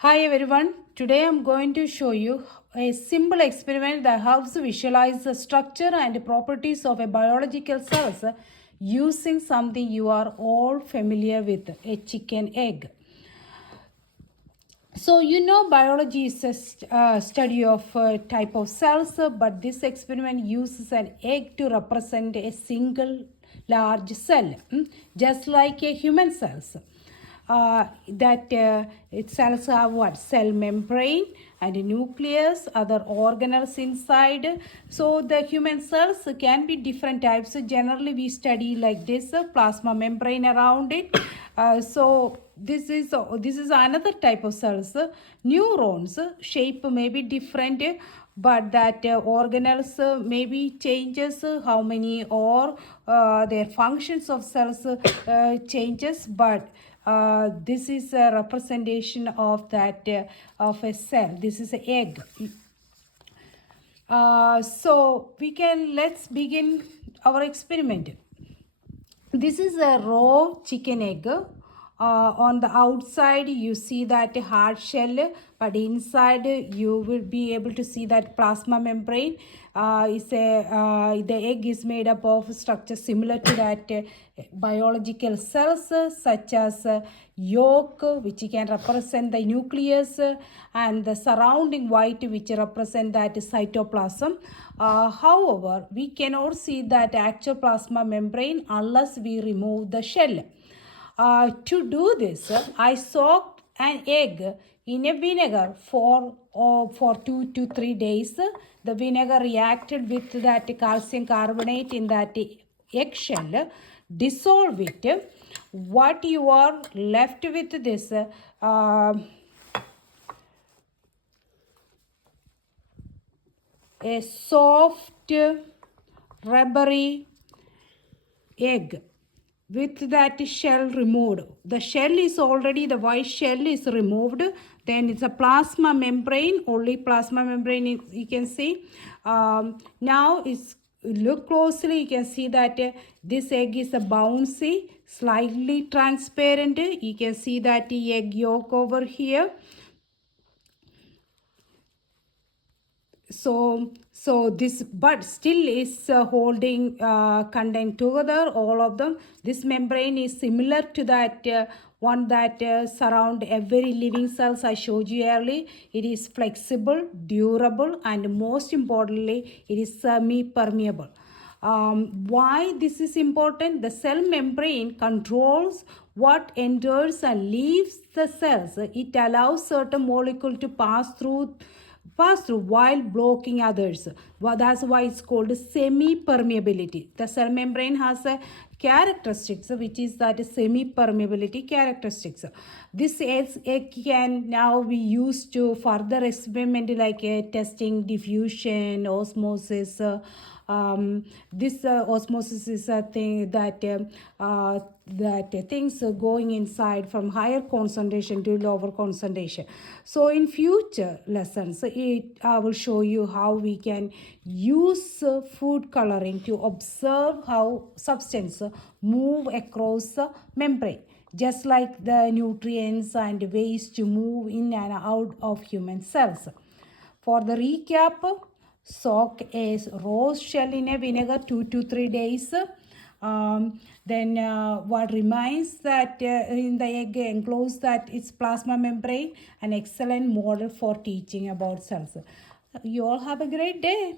Hi everyone, today I'm going to show you a simple experiment that helps visualize the structure and properties of a biological cells using something you are all familiar with, a chicken egg. So biology is a study of type of cells, but this experiment uses an egg to represent a single large cell, just like a human cells. That cells have what? Cell membrane and a nucleus, other organelles inside. So the human cells can be different types. Generally, we study like this, plasma membrane around it. So this is another type of cells. Neurons shape may be different, but that organelles maybe changes how many or their functions of cells changes, but this is a representation of that of a cell. This is an egg. So let's begin our experiment. This is a raw chicken egg. On the outside you see that hard shell, but inside you will be able to see that plasma membrane. The egg is made up of structure similar to that biological cells, such as yolk, which can represent the nucleus, and the surrounding white, which represent that cytoplasm. However, we cannot see that actual plasma membrane unless we remove the shell. To do this, I soaked an egg in a vinegar for 2 to 3 days. The vinegar reacted with that calcium carbonate in that eggshell, dissolve it. What you are left with this a soft rubbery egg with that shell removed. The shell is already, the white shell is removed. Then it's a plasma membrane, only plasma membrane you can see. Now look closely, you can see that this egg is a bouncy, slightly transparent. You can see that the egg yolk over here. So this, but still is holding content together, all of them. This membrane is similar to that one that surround every living cells I showed you earlier. It is flexible, durable, and most importantly, it is semi-permeable. Why this is important? The cell membrane controls what enters and leaves the cells. It allows certain molecule to pass through while blocking others. Well, that's why it's called semi-permeability. The cell membrane has a characteristics which is that semi-permeability characteristics. This egg can now be used to further experiment like testing diffusion, osmosis. This osmosis is a thing that things are going inside from higher concentration to lower concentration. So in future lessons, I will show you how we can use food coloring to observe how substance move across the membrane, just like the nutrients and waste move in and out of human cells. For the recap, soak a rose shell in a vinegar 2 to 3 days. Then what remains that in the egg enclosed that its plasma membrane, an excellent model for teaching about cells. You all have a great day.